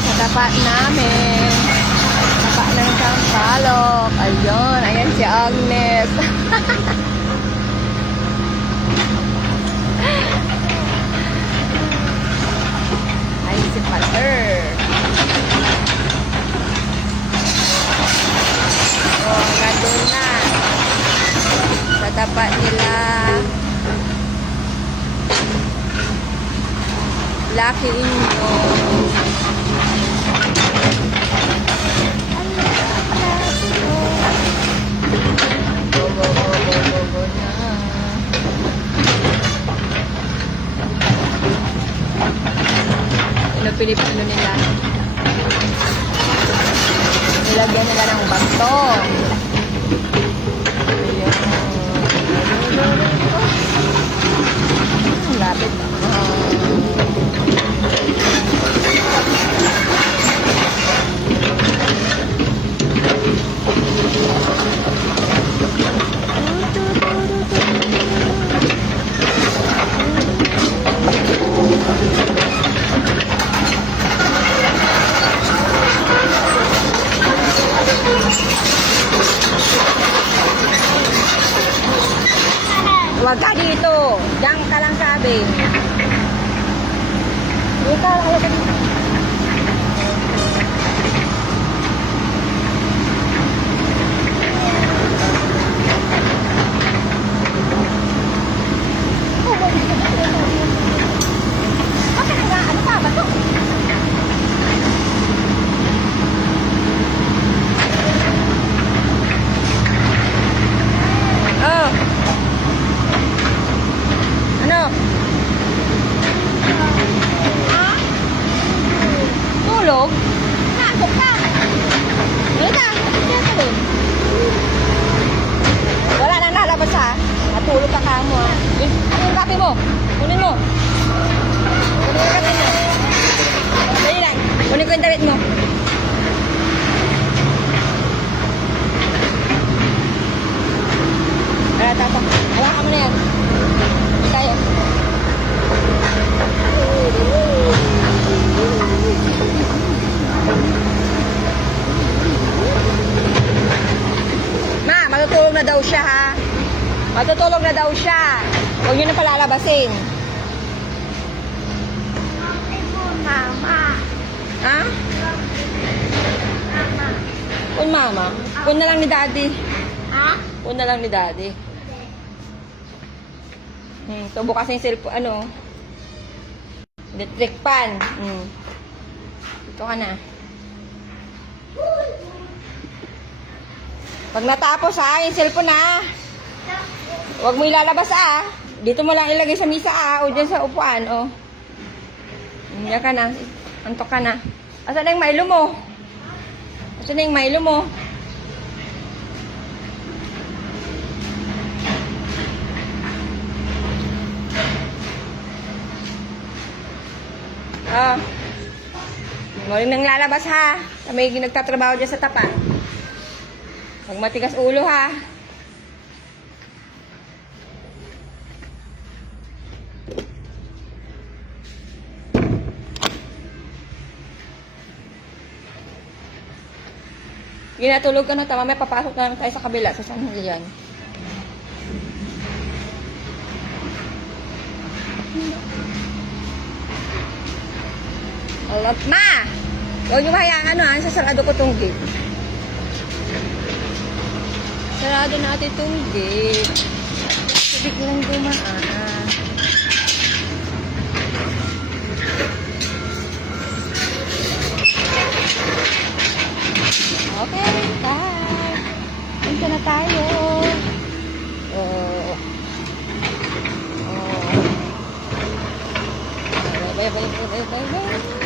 sa tapat namin. Tapat ng Sampaloc. Ayun, ayan si Agnes. Ayun si Pater. Oh, nandun na. Sa tapat nila. Lucky inyo. Go na. Ano Pilipino nila? Nilagyan nila ng bato. Ayun. Lapit. Huwag ka dito. Diyan ka lang sabi. Dito, ayaw ka dito. Tulog? Nakasok ka. Halika. Halika doon. Wala nang lalabas ha. Natulog ka mo ha. Ano yung kape mo? Kunin mo. Kunin yung kape mo. Dali lang. Kunin ko yung damit mo. Wala tato. Hawakan mo na yan. Hindi tayo. Matutulog na daw siya ha. Matutulog na daw siya. Huwag niyo na palalabasin. Mama. Ha? Kun mama? Kun na lang ni daddy. Ha? Kun na lang ni daddy. So bukas yung cellphone, ano? Electric pan. Ito ka na. Pag natapos ha, yung cellphone ha. Huwag mo ilalabas ha. Dito mo lang ilagay sa misa ha. O dyan sa upuan o. Yan ka na. Antok ka na. Asan na yung Milo mo? Asan na yung Milo mo? Huwag nang lalabas ha. May nagtatrabaho dyan sa tapat. Huwag matigas ulo ha. Ginatulog ka na, tama, may papasok na tayo sa kabila, sa San Julian. Alot, ma! Huwag niyo mahayaan, ano, sasarado ko tong gate. Sarado natin itong gate. Sabik lang dumaan. Okay, bye. Punta na tayo. Bye, bye, bye, bye, bye, bye.